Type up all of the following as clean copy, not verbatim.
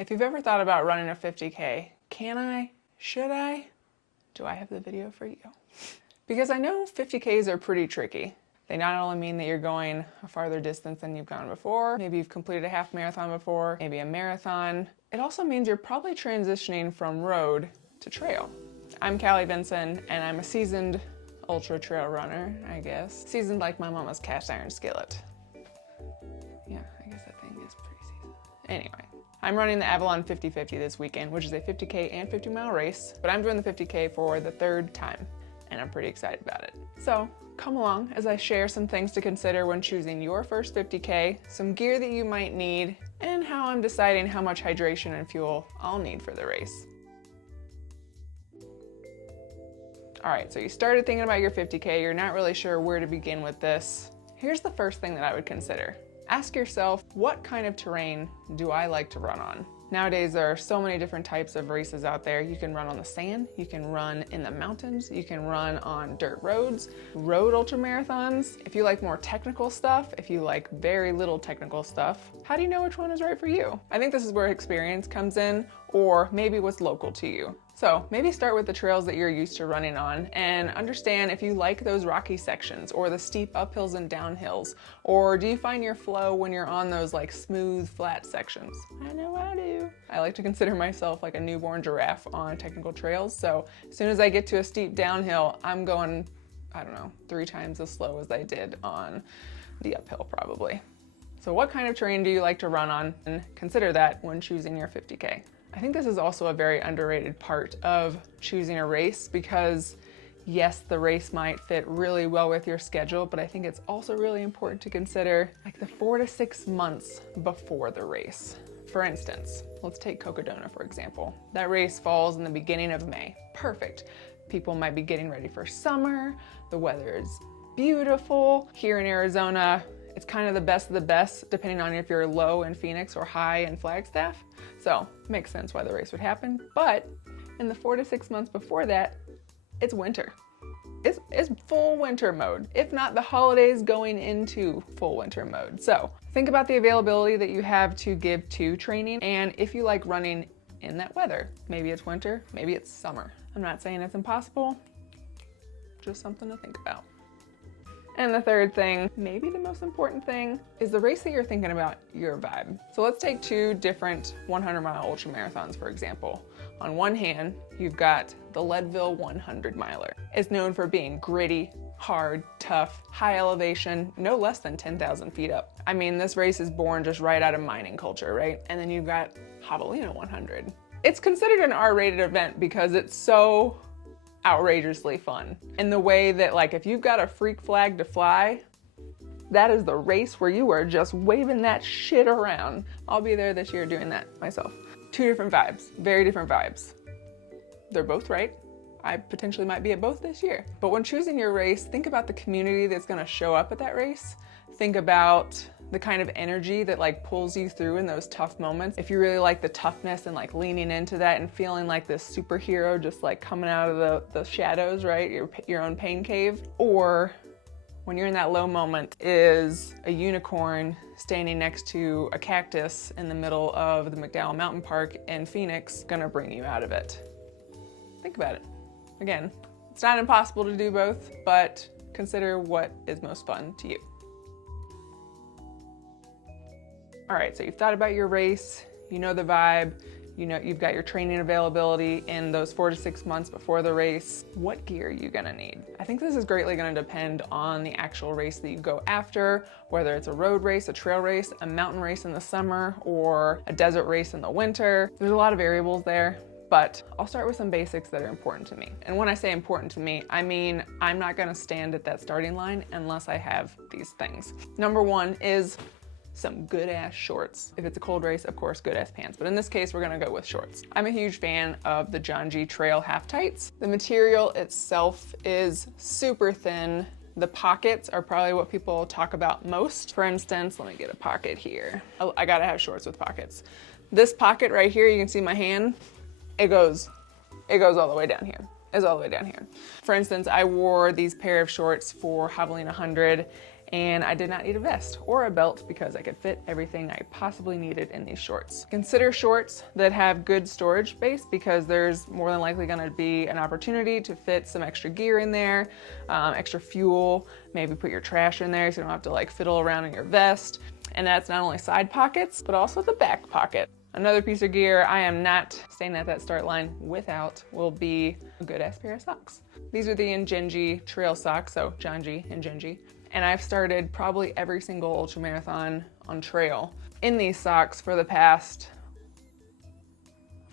If you've ever thought about running a 50K, can I? Should I? Do I have the video for you? Because I know 50Ks are pretty tricky. They not only mean that you're going a farther distance than you've gone before, maybe you've completed a half marathon before, maybe a marathon. It also means you're probably transitioning from road to trail. I'm Callie Vinson, and I'm a seasoned ultra trail runner, I guess. Seasoned like my mama's cast iron skillet. Yeah, I guess that thing is pretty seasoned. Anyway. I'm running the Avalon 50-50 this weekend, which is a 50K and 50-mile race, but I'm doing the 50K for the third time, and I'm pretty excited about it. So come along as I share some things to consider when choosing your first 50K, some gear that you might need, and how I'm deciding how much hydration and fuel I'll need for the race. All right, so you started thinking about your 50K, you're not really sure where to begin with this. Here's the first thing that I would consider. Ask yourself, what kind of terrain do I like to run on? Nowadays, there are so many different types of races out there. You can run on the sand, you can run in the mountains, you can run on dirt roads, road ultramarathons. If you like more technical stuff, if you like very little technical stuff, how do you know which one is right for you? I think this is where experience comes in, or maybe what's local to you. So maybe start with the trails that you're used to running on and understand if you like those rocky sections or the steep uphills and downhills, or do you find your flow when you're on those like smooth, flat sections? I know I do. I like to consider myself like a newborn giraffe on technical trails. So as soon as I get to a steep downhill, I'm going, I don't know, 3 times as slow as I did on the uphill probably. So what kind of terrain do you like to run on? And consider that when choosing your 50K. I think this is also a very underrated part of choosing a race because yes, the race might fit really well with your schedule, but I think it's also really important to consider like the 4 to 6 months before the race. For instance, let's take Cocodona for example. That race falls in the beginning of May. Perfect. People might be getting ready for summer. The weather is beautiful. Here in Arizona, it's kind of the best depending on if you're low in Phoenix or high in Flagstaff. So makes sense why the race would happen. But in the 4 to 6 months before that, it's winter. It's full winter mode, if not the holidays going into full winter mode. So think about the availability that you have to give to training and if you like running in that weather. Maybe it's winter, maybe it's summer. I'm not saying it's impossible, just something to think about. And the third thing, maybe the most important thing, is the race that you're thinking about, your vibe. So let's take 2 different 100-mile ultramarathons, for example. On one hand, you've got the Leadville 100-miler. It's known for being gritty, hard, tough, high elevation, no less than 10,000 feet up. I mean, this race is born just right out of mining culture, right? And then you've got Javelina 100. It's considered an R-rated event because it's so outrageously fun. In the way that like if you've got a freak flag to fly, that is the race where you are just waving that shit around. I'll be there this year doing that myself. 2 different vibes, very different vibes. They're both right. I potentially might be at both this year. But when choosing your race, think about the community that's gonna show up at that race. Think about the kind of energy that like pulls you through in those tough moments. If you really like the toughness and like leaning into that and feeling like this superhero just like coming out of the shadows, right? Your own pain cave. Or when you're in that low moment, is a unicorn standing next to a cactus in the middle of the McDowell Mountain Park in Phoenix gonna bring you out of it? Think about it. Again, it's not impossible to do both, but consider what is most fun to you. All right, so you've thought about your race, you know the vibe, you know you've got your training availability in those 4 to 6 months before the race. What gear are you gonna need? I think this is greatly gonna depend on the actual race that you go after, whether it's a road race, a trail race, a mountain race in the summer, or a desert race in the winter. There's a lot of variables there, but I'll start with some basics that are important to me. And when I say important to me, I mean I'm not gonna stand at that starting line unless I have these things. Number 1 is some good ass shorts. If it's a cold race, of course, good ass pants. But in this case, we're gonna go with shorts. I'm a huge fan of the John G. Trail half tights. The material itself is super thin. The pockets are probably what people talk about most. For instance, let me get a pocket here. Oh, I gotta have shorts with pockets. This pocket right here, you can see my hand. It goes all the way down here. It's all the way down here. For instance, I wore these pair of shorts for Javelina 100 and I did not need a vest or a belt because I could fit everything I possibly needed in these shorts. Consider shorts that have good storage space because there's more than likely gonna be an opportunity to fit some extra gear in there, extra fuel, maybe put your trash in there so you don't have to like fiddle around in your vest. And that's not only side pockets, but also the back pocket. Another piece of gear I am not staying at that start line without will be a good ass pair of socks. These are the Ingenji trail socks, so Janji and Ingenji. And I've started probably every single ultramarathon on trail in these socks for the past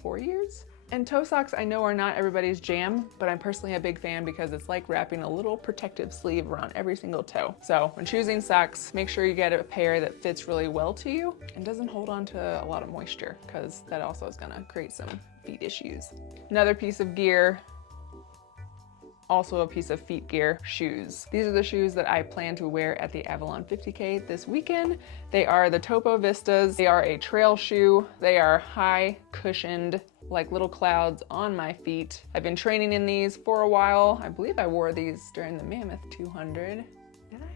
4 years. And toe socks I know are not everybody's jam, but I'm personally a big fan because it's like wrapping a little protective sleeve around every single toe. So when choosing socks, make sure you get a pair that fits really well to you and doesn't hold on to a lot of moisture because that also is gonna create some feet issues. Another piece of gear, also a piece of feet gear, shoes. These are the shoes that I plan to wear at the Avalon 50K this weekend. They are the Topo Vistas. They are a trail shoe. They are high cushioned, like little clouds on my feet. I've been training in these for a while. I believe I wore these during the Mammoth 200. Did I?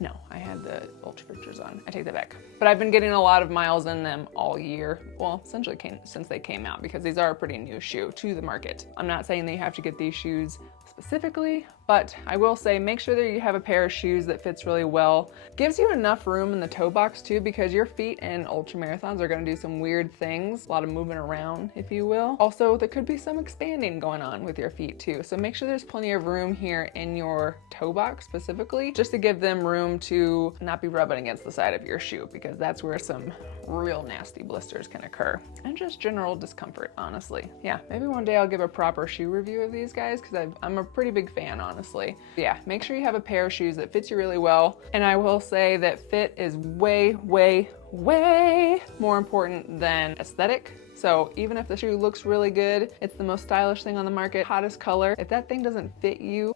No, I had the Ultra Pictures on. I take that back. But I've been getting a lot of miles in them all year. Well, essentially since they came out because these are a pretty new shoe to the market. I'm not saying that you have to get these shoes specifically, but I will say make sure that you have a pair of shoes that fits really well. Gives you enough room in the toe box too because your feet in ultramarathons are gonna do some weird things, a lot of moving around, if you will. Also, there could be some expanding going on with your feet too. So make sure there's plenty of room here in your toe box specifically, just to give them room to not be rubbing against the side of your shoe because that's where some real nasty blisters can occur. And just general discomfort, honestly. Yeah, maybe one day I'll give a proper shoe review of these guys because I'm a pretty big fan, honestly. Yeah, make sure you have a pair of shoes that fits you really well. And I will say that fit is way, way, way more important than aesthetic. So even if the shoe looks really good, it's the most stylish thing on the market, hottest color, if that thing doesn't fit you,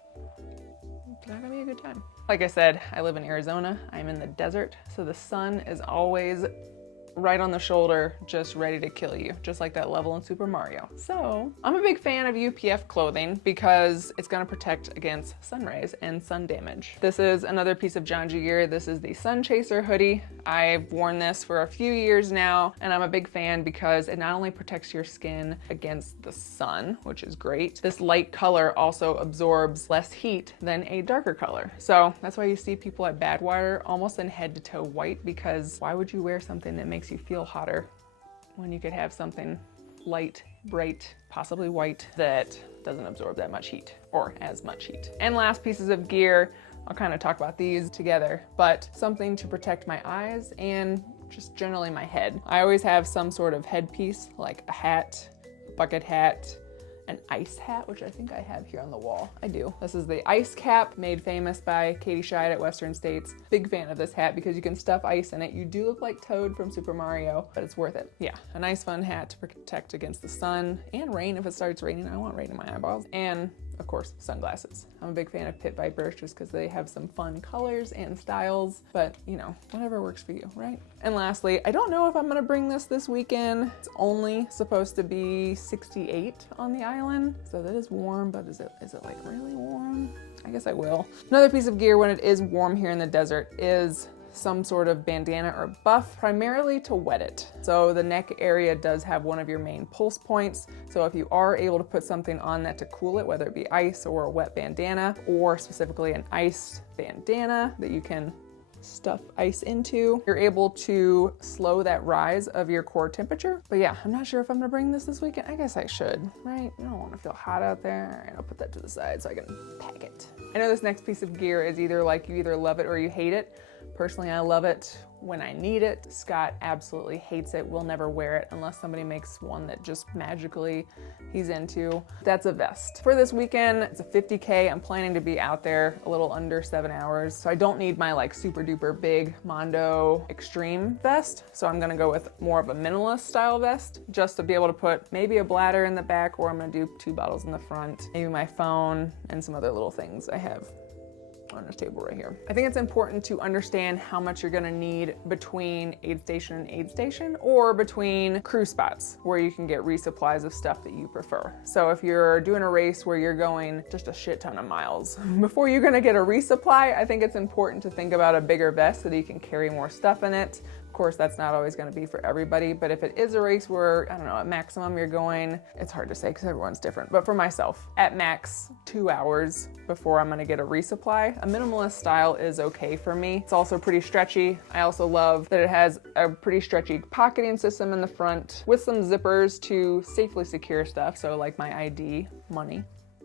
it's not gonna be a good time. Like I said, I live in Arizona. I'm in the desert, so the sun is always right on the shoulder, just ready to kill you, just like that level in Super Mario. So I'm a big fan of UPF clothing because it's gonna protect against sun rays and sun damage. This is another piece of Janji gear. This is the Sun Chaser hoodie. I've worn this for a few years now, and I'm a big fan because it not only protects your skin against the sun, which is great, this light color also absorbs less heat than a darker color. So that's why you see people at Badwater almost in head to toe white, because why would you wear something that makes you feel hotter when you could have something light, bright, possibly white, that doesn't absorb that much heat or as much heat. And last pieces of gear, I'll kind of talk about these together, but something to protect my eyes and just generally my head. I always have some sort of headpiece, like a hat, bucket hat, an ice hat, which I think I have here on the wall. I do. This is the ice cap, made famous by Katie Scheid at Western States. Big fan of this hat because you can stuff ice in it. You do look like Toad from Super Mario, but it's worth it. Yeah, a nice fun hat to protect against the sun and rain. If it starts raining, I don't want rain in my eyeballs. And of course, sunglasses. I'm a big fan of Pit Vipers just because they have some fun colors and styles, but you know, whatever works for you, right? And lastly, I don't know if I'm gonna bring this weekend. It's only supposed to be 68 on the island, so that is warm, but is it like really warm? I guess I will. Another piece of gear when it is warm here in the desert is some sort of bandana or buff, primarily to wet it. So the neck area does have one of your main pulse points. So if you are able to put something on that to cool it, whether it be ice or a wet bandana, or specifically an ice bandana that you can stuff ice into, you're able to slow that rise of your core temperature. But yeah, I'm not sure if I'm gonna bring this weekend. I guess I should, right? I don't wanna feel hot out there. All right, I'll put that to the side so I can pack it. I know this next piece of gear is either like you either love it or you hate it. Personally, I love it when I need it. Scott absolutely hates it, will never wear it unless somebody makes one that just magically he's into. That's a vest. For this weekend, it's a 50K. I'm planning to be out there a little under 7 hours, so I don't need my like super duper big Mondo Extreme vest. So I'm gonna go with more of a minimalist style vest, just to be able to put maybe a bladder in the back, or I'm gonna do 2 bottles in the front, maybe my phone and some other little things I have on this table right here. I think it's important to understand how much you're gonna need between aid station and aid station, or between crew spots where you can get resupplies of stuff that you prefer. So if you're doing a race where you're going just a shit ton of miles, before you're gonna get a resupply, I think it's important to think about a bigger vest so that you can carry more stuff in it. Of course, that's not always gonna be for everybody, but if it is a race where, I don't know, at maximum you're going, it's hard to say because everyone's different, but for myself, at max 2 hours before I'm gonna get a resupply, a minimalist style is okay for me. It's also pretty stretchy. I also love that it has a pretty stretchy pocketing system in the front with some zippers to safely secure stuff. So like my ID, money,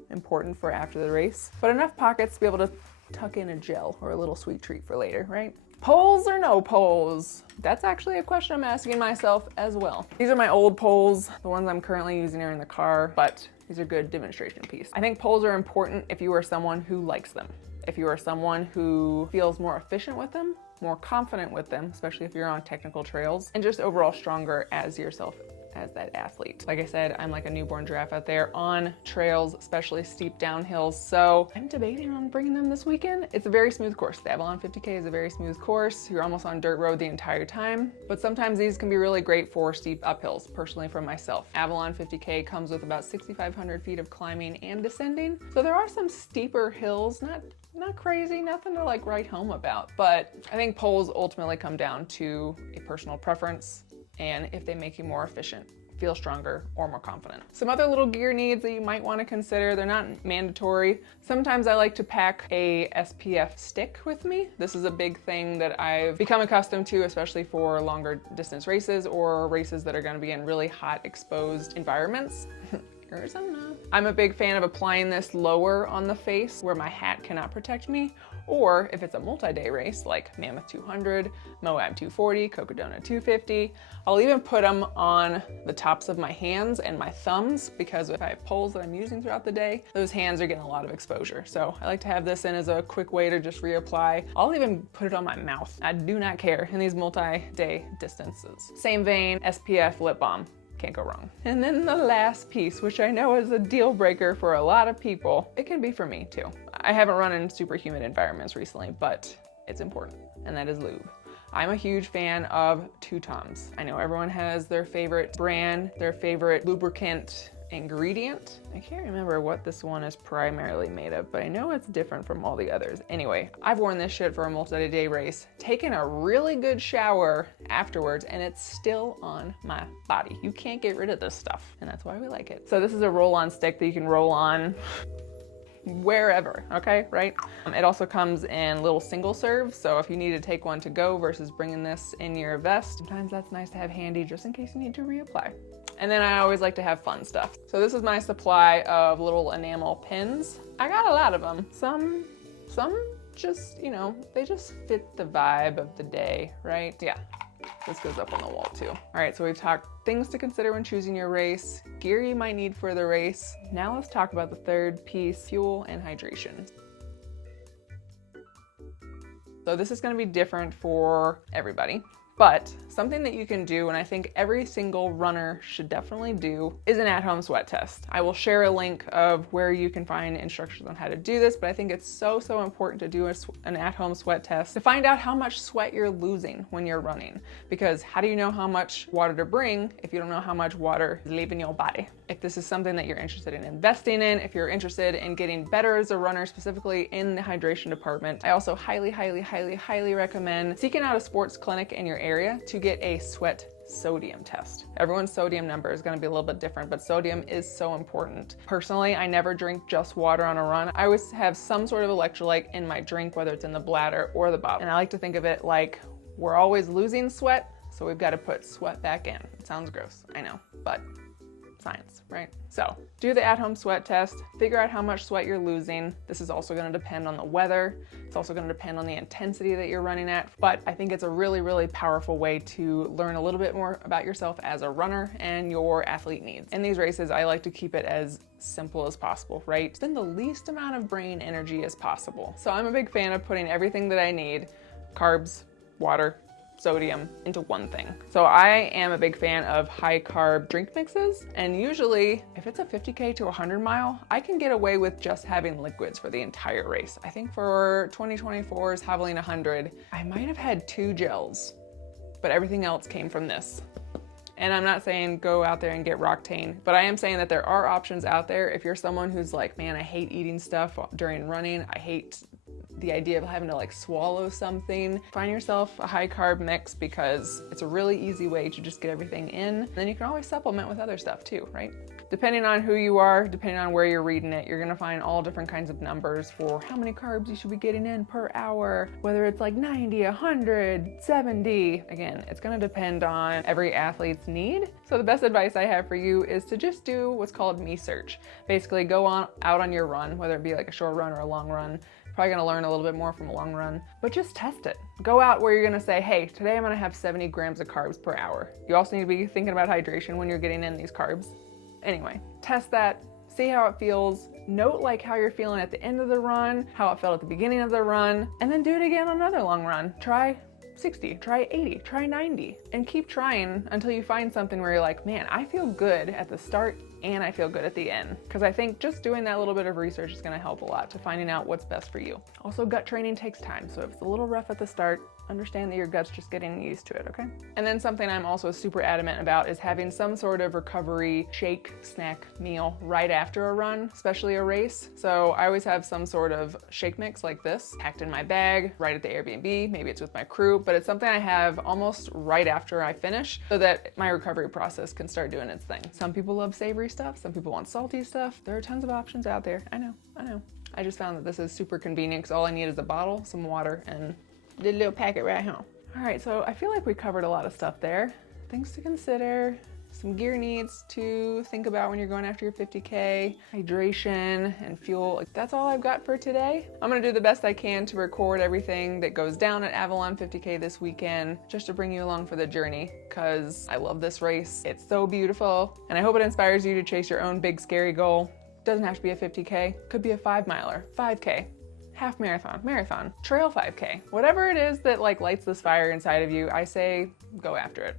important for after the race, but enough pockets to be able to tuck in a gel or a little sweet treat for later, right? Poles or no poles? That's actually a question I'm asking myself as well. These are my old poles. The ones I'm currently using are in the car, but these are good demonstration piece. I think poles are important if you are someone who likes them. If you are someone who feels more efficient with them, more confident with them, especially if you're on technical trails, and just overall stronger as yourself as that athlete. Like I said, I'm like a newborn giraffe out there on trails, especially steep downhills. So I'm debating on bringing them this weekend. It's a very smooth course. The Avalon 50K is a very smooth course. You're almost on dirt road the entire time, but sometimes these can be really great for steep uphills, personally for myself. Avalon 50K comes with about 6,500 feet of climbing and descending. So there are some steeper hills, not crazy, nothing to like write home about, but I think poles ultimately come down to a personal preference and if they make you more efficient, feel stronger, or more confident. Some other little gear needs that you might want to consider, they're not mandatory. Sometimes I like to pack a SPF stick with me. This is a big thing that I've become accustomed to, especially for longer distance races or races that are going to be in really hot, exposed environments. Arizona. I'm a big fan of applying this lower on the face where my hat cannot protect me, or if it's a multi-day race like Mammoth 200, Moab 240, Cocodona 250, I'll even put them on the tops of my hands and my thumbs, because if I have poles that I'm using throughout the day, those hands are getting a lot of exposure. So I like to have this in as a quick way to just reapply. I'll even put it on my mouth. I do not care in these multi-day distances. Same vein, SPF lip balm. Can't go wrong. And then the last piece, which I know is a deal breaker for a lot of people, it can be for me too. I haven't run in super humid environments recently, but it's important, and that is lube. I'm a huge fan of Two Toms. I know everyone has their favorite brand, their favorite lubricant ingredient. I can't remember what this one is primarily made of, but I know it's different from all the others. Anyway, I've worn this shit for a multi-day race, taken a really good shower afterwards, and it's still on my body. You can't get rid of this stuff, and that's why we like it. So this is a roll-on stick that you can roll on wherever, okay, right? It also comes in little single serves, so if you need to take one to go versus bringing this in your vest, sometimes that's nice to have handy just in case you need to reapply. And then I always like to have fun stuff. So this is my supply of little enamel pins. I got a lot of them. Some just, you know, they just fit the vibe of the day, right? Yeah, this goes up on the wall too. All right, so we've talked things to consider when choosing your race, gear you might need for the race. Now let's talk about the third piece, fuel and hydration. So this is gonna be different for everybody. But something that you can do, and I think every single runner should definitely do, is an at-home sweat test. I will share a link of where you can find instructions on how to do this, but I think it's so important to do an at-home sweat test to find out how much sweat you're losing when you're running. Because how do you know how much water to bring if you don't know how much water is leaving your body? If this is something that you're interested in investing in, if you're interested in getting better as a runner, specifically in the hydration department, I also highly recommend seeking out a sports clinic in your area to get a sweat sodium test. Everyone's sodium number is going to be a little bit different, but sodium is so important. Personally, I never drink just water on a run. I always have some sort of electrolyte in my drink, whether it's in the bladder or the bottle. And I like to think of it like we're always losing sweat, so we've got to put sweat back in. It sounds gross, I know, but science, right? So do the at-home sweat test, figure out how much sweat you're losing. This is also going to depend on the weather. It's also going to depend on the intensity that you're running at, but I think it's a really powerful way to learn a little bit more about yourself as a runner and your athlete needs. In these races, I like to keep it as simple as possible, right? Spend the least amount of brain energy as possible. So I'm a big fan of putting everything that I need, carbs, water, sodium into one thing. So I am a big fan of high carb drink mixes, and usually if it's a 50K to 100 mile, I can get away with just having liquids for the entire race. I think for 2024's Javelin 100, I might have had 2 gels, but everything else came from this. And I'm not saying go out there and get Roctane, but I am saying that there are options out there if you're someone who's like, man, I hate eating stuff during running. I hate the idea of having to like swallow something. Find yourself a high carb mix because it's a really easy way to just get everything in. Then you can always supplement with other stuff too, right? Depending on who you are, depending on where you're reading it, you're gonna find all different kinds of numbers for how many carbs you should be getting in per hour, whether it's like 90, 100, 70. Again, it's gonna depend on every athlete's need. So the best advice I have for you is to just do what's called me search. Basically go out on your run, whether it be like a short run or a long run. Probably gonna learn a little bit more from a long run, but just test it. Go out where you're gonna say, hey, today I'm gonna have 70 grams of carbs per hour. You also need to be thinking about hydration when you're getting in these carbs. Anyway, test that, see how it feels, note like how you're feeling at the end of the run, how it felt at the beginning of the run, and then do it again on another long run. Try 60, try 80, try 90, and keep trying until you find something where you're like, man, I feel good at the start and I feel good at the end. Because I think just doing that little bit of research is gonna help a lot to finding out what's best for you. Also, gut training takes time, so if it's a little rough at the start, understand that your gut's just getting used to it, okay? And then something I'm also super adamant about is having some sort of recovery shake, snack, meal right after a run, especially a race. So I always have some sort of shake mix like this, packed in my bag, right at the Airbnb, maybe it's with my crew, but it's something I have almost right after I finish so that my recovery process can start doing its thing. Some people love savory stuff, some people want salty stuff. There are tons of options out there, I know. I just found that this is super convenient because all I need is a bottle, some water, and the little packet right home. All right, so I feel like we covered a lot of stuff there. Things to consider, some gear needs to think about when you're going after your 50K, hydration and fuel. That's all I've got for today. I'm gonna do the best I can to record everything that goes down at Avalon 50K this weekend, just to bring you along for the journey, because I love this race. It's so beautiful, and I hope it inspires you to chase your own big, scary goal. Doesn't have to be a 50K, could be a 5-miler, 5K. Half marathon, trail 5K, whatever it is that like lights this fire inside of you, I say go after it.